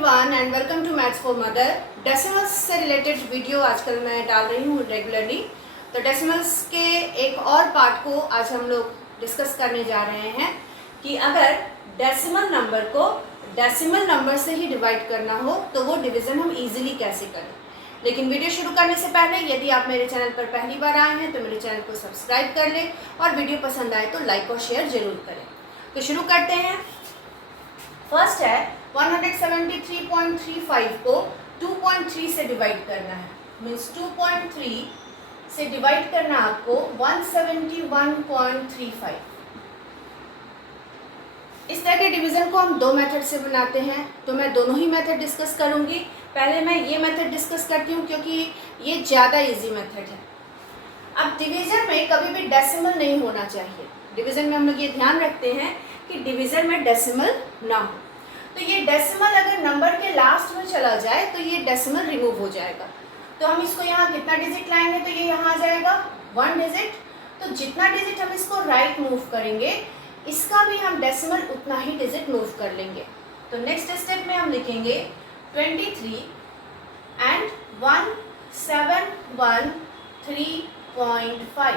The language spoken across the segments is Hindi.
Everyone and welcome to maths for mother. Decimals से रिलेटेड वीडियो आजकल मैं डाल रही हूँ रेगुलरली। तो डेसिमल्स के एक और पार्ट को आज हम लोग डिस्कस करने जा रहे हैं कि अगर डेसिमल नंबर को डेसिमल नंबर से ही डिवाइड करना हो तो वो डिवीज़न हम इजीली कैसे करें। लेकिन वीडियो शुरू करने से पहले यदि आप मेरे चैनल पर पहली बार आए हैं तो मेरे चैनल को सब्सक्राइब कर लें और वीडियो पसंद आए तो लाइक और शेयर ज़रूर करें। तो शुरू करते हैं। फर्स्ट है 173.35 को 2.3 से डिवाइड करना है। मीन्स 2.3 से डिवाइड करना आपको 171.35। इस तरह के डिवीज़न को हम दो मेथड से बनाते हैं, तो मैं दोनों ही मेथड डिस्कस करूंगी। पहले मैं ये मेथड डिस्कस करती हूँ क्योंकि ये ज़्यादा इजी मेथड है। अब डिवीज़न में कभी भी डेसिमल नहीं होना चाहिए। डिवीज़न में हम लोग ये ध्यान रखते हैं कि डिवीज़न में डेसिमल ना हो। तो ये डेसिमल अगर नंबर के लास्ट में चला जाए तो ये डेसिमल रिमूव हो जाएगा। तो हम इसको यहाँ कितना डिजिट लाएंगे तो ये यहाँ आ जाएगा 1 डिजिट। तो जितना डिजिट हम इसको राइट मूव करेंगे इसका भी हम डेसिमल उतना ही डिजिट मूव कर लेंगे। तो नेक्स्ट स्टेप में हम लिखेंगे 23 एंड 171.3.5।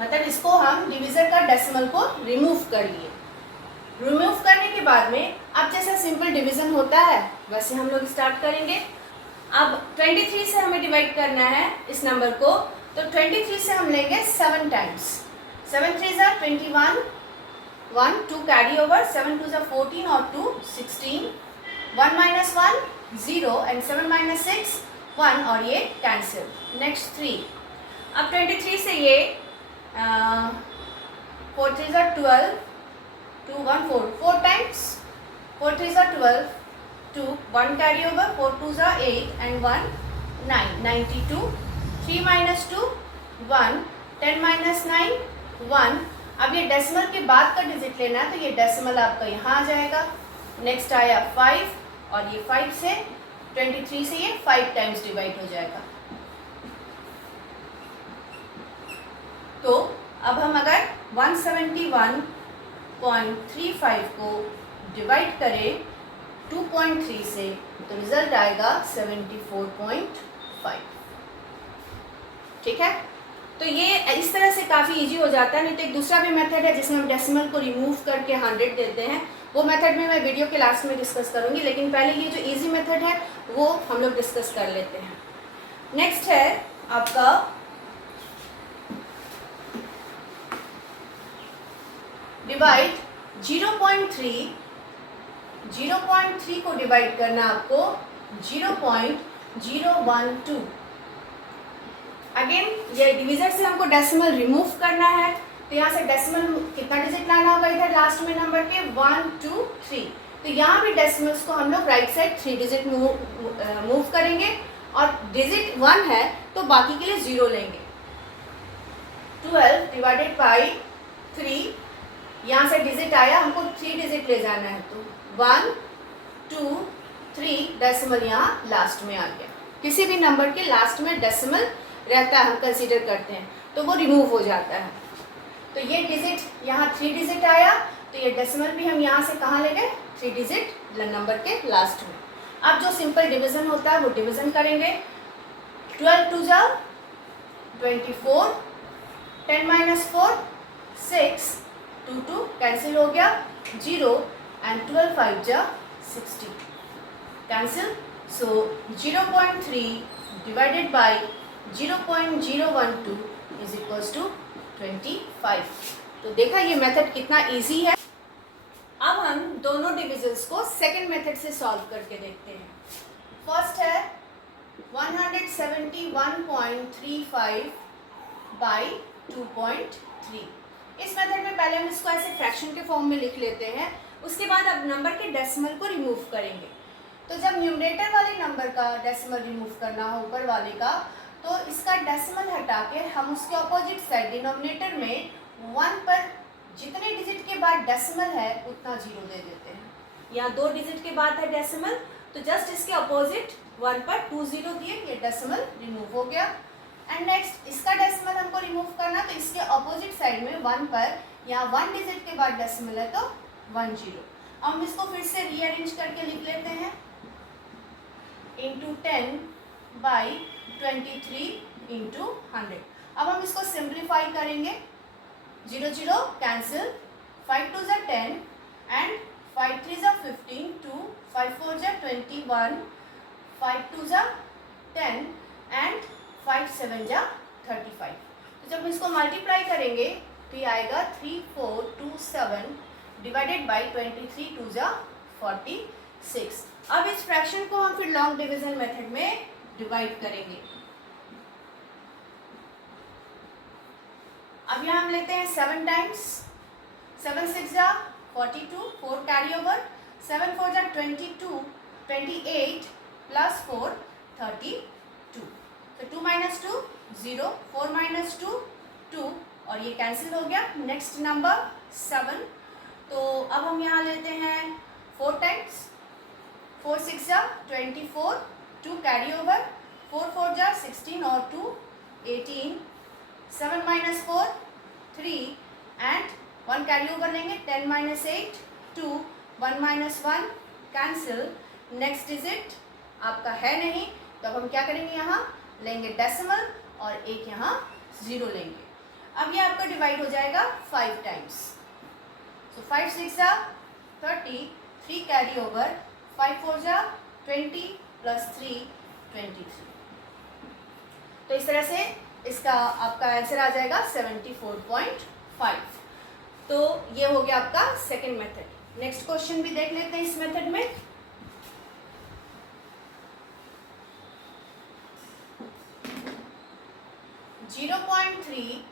मतलब इसको हम डिवीज़र का डेसिमल को रिमूव कर लिए। रिमूव करने के बाद में अब जैसा सिंपल डिवीज़न होता है वैसे हम लोग स्टार्ट करेंगे। अब 23 से हमें डिवाइड करना है इस नंबर को, तो 23 से हम लेंगे 7 टाइम्स। 7 3 ज़ा 21, 1 2 कैरी ओवर, 7 2 ज़ा 14 और 2 16, 1 minus 1 0 एंड 7 minus 6 1 और ये कैंसिल। नेक्स्ट 3। अब 23 से ये 4 3 ज़ा 12, 2 1 4 4 टाइम्स, 4 3 ज़ा 12, 2 1 कैरी ओवर, 4 2 ज़ा 8 एंड 1 9 92, 3 minus 2 1, 10 minus 9 1। अब ये डेसिमल के बाद का डिजिट लेना है तो ये डेसिमल आपका यहाँ आ जाएगा। नेक्स्ट आया 5 और ये 5 से 23 से ये 5 टाइम्स डिवाइड हो जाएगा। तो अब हम अगर 171.35 को डिवाइड करें 2.3 से तो रिजल्ट आएगा 74.5। ठीक है, तो ये इस तरह से काफ़ी इजी हो जाता है। नहीं तो एक दूसरा भी मेथड है जिसमें हम डेसिमल को रिमूव करके 100 देते हैं, वो मेथड में मैं वीडियो के लास्ट में डिस्कस करूंगी। लेकिन पहले ये जो इजी मेथड है वो हम लोग डिस्कस कर लेते हैं। नेक्स्ट है आपका डिवाइड 0.3 को डिवाइड करना आपको 0.012। अगेन ये डिवीजर से हमको डेसिमल रिमूव करना है, तो यहाँ से डेसिमल कितना डिजिट लाना होगा इधर लास्ट में नंबर के 1 2 3। तो यहाँ भी डेसिमल्स को हम लोग राइट साइड 3 डिजिट मूव करेंगे और डिजिट 1 है तो बाकी के लिए 0 लेंगे। 12 डिवाइडेड बाई 3, यहाँ से डिजिट आया, हमको 3 डिजिट ले जाना है तो 1 2 3 डेसिमल यहाँ लास्ट में आ गया। किसी भी नंबर के लास्ट में डेसिमल रहता है हम कंसीडर करते हैं तो वो रिमूव हो जाता है। तो ये डिजिट यहाँ 3 डिजिट आया तो ये डेसिमल भी हम यहाँ से कहाँ ले गए 3 डिजिट नंबर के लास्ट में। अब जो सिंपल डिवीज़न होता है वो डिवीज़न करेंगे। 12 2 ज़ा 24, 10 minus 4 6, 2 2 कैंसिल हो गया 0 एंड 12 5 ज़ा 60 cancel. So 0.3 divided by 0.012 is equals to 25। तो देखा ये मेथड कितना इजी है। अब हम दोनों डिविजन्स को सेकंड मेथड से सॉल्व करके देखते हैं। फर्स्ट है 171.35 बाई 2.3। इस मेथड में पहले हम इसको ऐसे फ्रैक्शन के फॉर्म में लिख लेते हैं, उसके बाद अब नंबर के डेसिमल को रिमूव करेंगे। तो जब न्यूमरेटर वाले नंबर का डेसिमल रिमूव करना हो ऊपर वाले का, तो इसका डेसिमल हटा के हम उसके ऑपोजिट साइड डिनोमिनेटर में 1 पर जितने डिजिट के बाद डेसिमल है उतना 0 दे देते हैं। यहाँ 2 डिजिट के बाद है डेसिमल तो जस्ट इसके ऑपोजिट 1 पर 2 0 दिए, ये डेसिमल रिमूव हो गया। एंड नेक्स्ट इसका डेसिमल हमको रिमूव करना, तो इसके ऑपोजिट साइड में 1 पर यहाँ 1 डिजिट के बाद डेसिमल है तो 1 0। अब हम इसको फिर से रीअरेंज करके करके लिख लेते हैं, इंटू 10 बाई 23 इंटू 100। अब हम इसको सिंप्लीफाई करेंगे, 0 0 कैंसिल, 5 2 ज़ा 10 एंड 5 3 ज़ा 15, 2 5 4 ज़ा 21, 5 2 ज़ा 10 एंड 5 7 ज़ा 35। तो जब हम इसको मल्टीप्लाई करेंगे तो ये आएगा 3427 डिवाइडेड बाई 23 2 ज़ा 46। अब इस फ्रैक्शन को हम फिर लॉन्ग डिवीजन मेथड में डिवाइड करेंगे। अब यहाँ हम लेते हैं 7 टाइम्स, 7 6 ज़ा 42, 4 कैरी ओवर, 7 4 ज़ा 22, 28 प्लस 4 32। तो 2 माइनस 2 0, 4 माइनस 2 2 और ये कैंसिल हो गया। Next number 7। तो अब हम यहाँ लेते हैं 4 टाइम्स, 4 6 ज़ा 24, 2 कैरी ओवर, 4 4 ज़ा 16 और 2 18, 7 माइनस 4 3 एंड 1 कैरी ओवर लेंगे, 10 minus 8 2, 1 minus 1 cancel. Next digit आपका है नहीं, तो अब हम क्या करेंगे, यहाँ लेंगे डेसिमल और एक यहाँ 0 लेंगे। अब ये आपका डिवाइड हो जाएगा 5 टाइम्स। सो 5 6 ज़ा 30, 3 कैरी ओवर, 5 4 ज़ा 20 प्लस 3 23। तो इस तरह से इसका आपका आंसर आ जाएगा 74.5। तो ये हो गया आपका सेकंड मेथड। नेक्स्ट क्वेश्चन भी देख लेते हैं इस मेथड में। Zero 0.3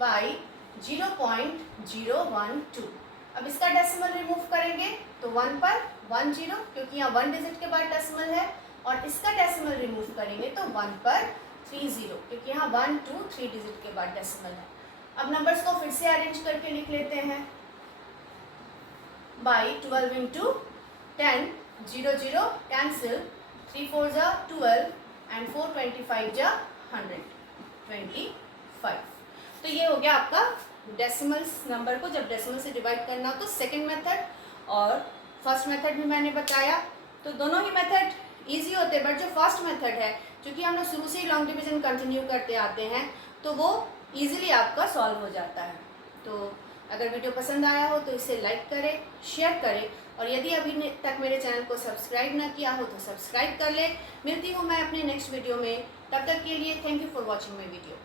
by 0.012। अब इसका डेसिमल रिमूव करेंगे तो 1 पर 1 0, क्योंकि यहाँ 1 डिजिट के बाद डेसिमल है, और इसका डेसिमल रिमूव करेंगे तो 1 पर 3 0, क्योंकि यहाँ 1 2 3 डिजिट के बाद डेसिमल है। अब नंबर्स को फिर से अरेंज करके लिख लेते हैं, बाई 12 इंटू 10, 0 0 कैंसिल, 3 4 ज़ा 12 एंड 4 25 ज़ा 125। तो ये हो गया आपका डेसिमल्स नंबर को जब डेसिमल से डिवाइड करना हो तो सेकंड मेथड, और फर्स्ट मेथड भी मैंने बताया। तो दोनों ही मेथड इजी होते हैं, बट जो फर्स्ट मेथड है, क्योंकि हम लोग शुरू से ही लॉन्ग डिवीजन कंटिन्यू करते आते हैं, तो वो इजीली आपका सॉल्व हो जाता है। तो अगर वीडियो पसंद आया हो तो इसे लाइक करें, शेयर करें, और यदि अभी तक मेरे चैनल को सब्सक्राइब ना किया हो तो सब्सक्राइब कर ले। मिलती हूँ मैं अपने नेक्स्ट वीडियो में, तब तक के लिए thank you for watching my video.